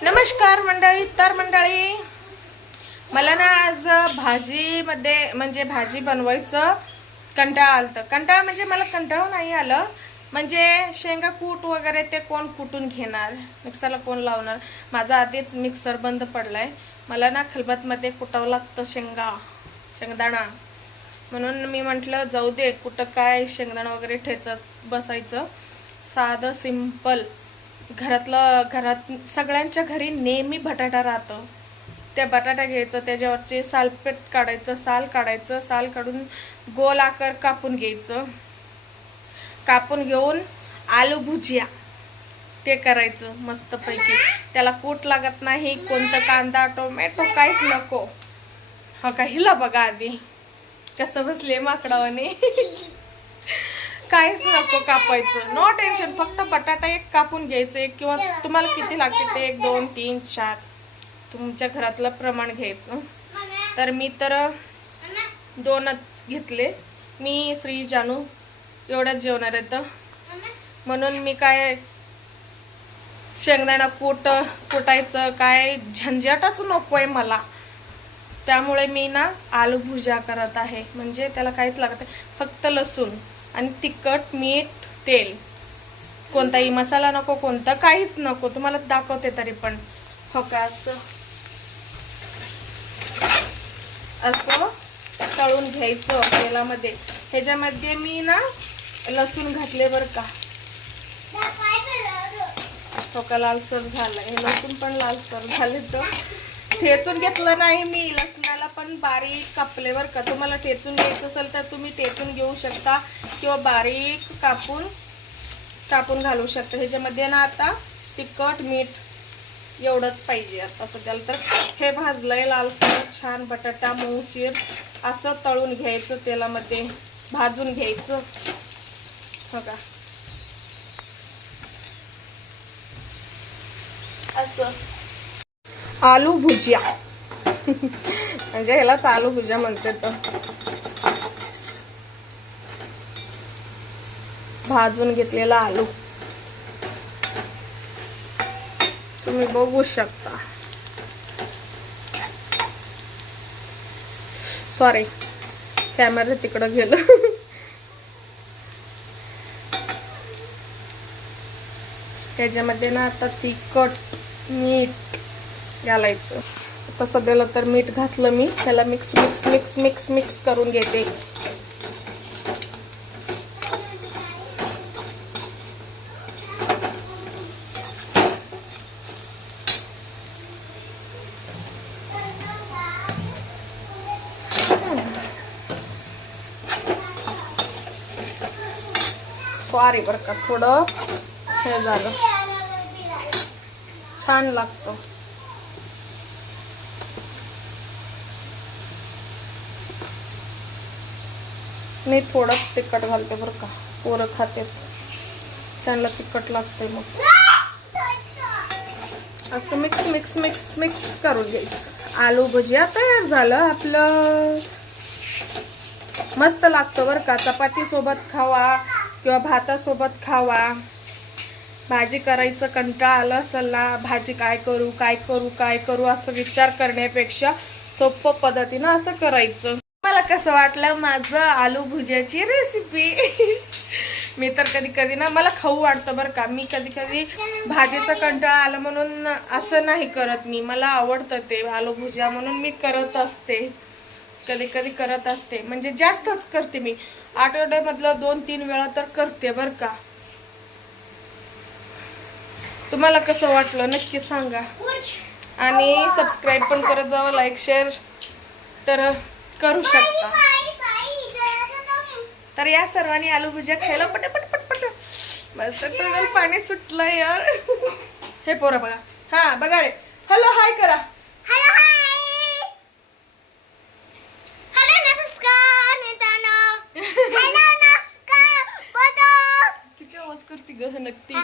नमस्कार मंडळी. तर मंडळी मला ना आज भाजीमध्ये म्हणजे भाजी बनवायचं कंटाळा आलतं. कंटाळा म्हणजे मला कंटाळा नाही आलं, म्हणजे शेंगा कूट वगैरे ते कोण कुटून घेणार, मिक्सरला कोण लावणार. माझा आधीच मिक्सर बंद पडलाय. मला ना खलबत्तीमध्ये कुटावं लागतं शेंगदाणा. म्हणून मी म्हटलं जाऊ दे, कुठं काय शेंगदाणा वगैरे ठेचत बसायचं. साधं सिंपल घरात सगळ्यांच्या घरी नेहमी बटाटा राहतं. त्या बटाटा घ्यायचं, त्याच्यावरचे सालपेट काढायचं, साल काढून गोल आकार कापून घ्यायचं. कापून घेऊन आलू भुजिया ते करायचं मस्तपैकी. त्याला कूट लागत नाही, कोणतं कांदा टोमॅटो काहीच नको. हो का, हिला बघा आधी कसं बसले माकडावाने. काहीच नको कापायचं, नो टेन्शन. फक्त बटाटा एक कापून घ्यायचं, एक किंवा तुम्हाला किती लागते ते 1 2 3 4 तुमच्या घरातलं प्रमाण घ्यायचं. तर मी तर 2च घेतले. मी श्री जानू एवढ्याच जेवणार आहे, तर म्हणून मी काय शेंगदाणा कुटायचं काय झंझटच नकोय मला. त्यामुळे मी ना आलू भुजिया करत आहे. म्हणजे त्याला काहीच लागत नाही, फक्त लसूण आणि तिखट, मीठ, तेल. कोणताही मसाला नको, कोणता काहीच नको. तुम्हाला दाखवते तरी पण. हो का, असं तळून घ्यायचं तेलामध्ये. ह्याच्यामध्ये मी ना लसूण घातले बरं का. हो का, लालसर झालं हे लसूण पण लालसर झाले. तर ठेचून घेतलं नाही मी, लसणाला पण बारीक कापले बरं का. तुम्हाला ठेचून घ्यायचं असेल तर तुम्ही ठेचून घेऊ शकता किंवा बारीक कापून घालू शकता. ह्याच्यामध्ये ना आता तिखट, मीठ एवढंच पाहिजे आता सध्याला. तर हे भाजलंय लालसर छान. बटाटा मऊशीर असं तळून घ्यायचं, तेलामध्ये भाजून घ्यायचं. हो का, असं आलू भुजिया म्हणजे ह्यालाच आलू भुजिया म्हणते. तर भाजून घेतलेला आलू तुम्ही बघू शकता. सॉरी, कॅमेरा तिकडं गेलं. त्याच्यामध्ये ना आता तिखट, मीठ घालायचं. आता सध्याला तर मीठ घातलं मी. त्याला मिक्स करून घेते. सॉरी बरं का, थोडं हे झालं. छान लागतं. मी थोडंच तिखट घालते बरं का, पोरं खाते त्यांना तिखट लागते. मग असं मिक्स करून घ्यायचं. आलू भुजिया तयार झालं आपलं. मस्त लागतं बरं का. चपाती सोबत खावा किंवा भातासोबत खावा. भाजी करायचं कंटाळा आला असेल ना, भाजी काय करू असं विचार करण्यापेक्षा सोपं पद्धतीनं असं करायचं. मला कसं वाटलं माझं आलू भुजियाची रेसिपी. मी तर कधी ना मला खाऊ वाटतं बरं का. मी कधी भाजीचं कंटाळा आलं म्हणून असं नाही करत मी. मला आवडतं ते आलू भुजिया म्हणून मी करत असते. कधी करत असते, म्हणजे जास्तच करते मी. आठवड्यामधलं 2-3 वेळा तर करते बरं का. तुम्हाला कसं वाटलं नक्की सांगा. आणि सबस्क्राईब पण करत जावं, लाईक शेअर तर करू शकता. तर या सर्वांनी आलू भुजिया खायला पट मस्त तोंडाला पाणी सुटलं यार. हे पोरं बघा, हा बघा रे, हॅलो हाय करा. किती आवाज करते ग नक्की.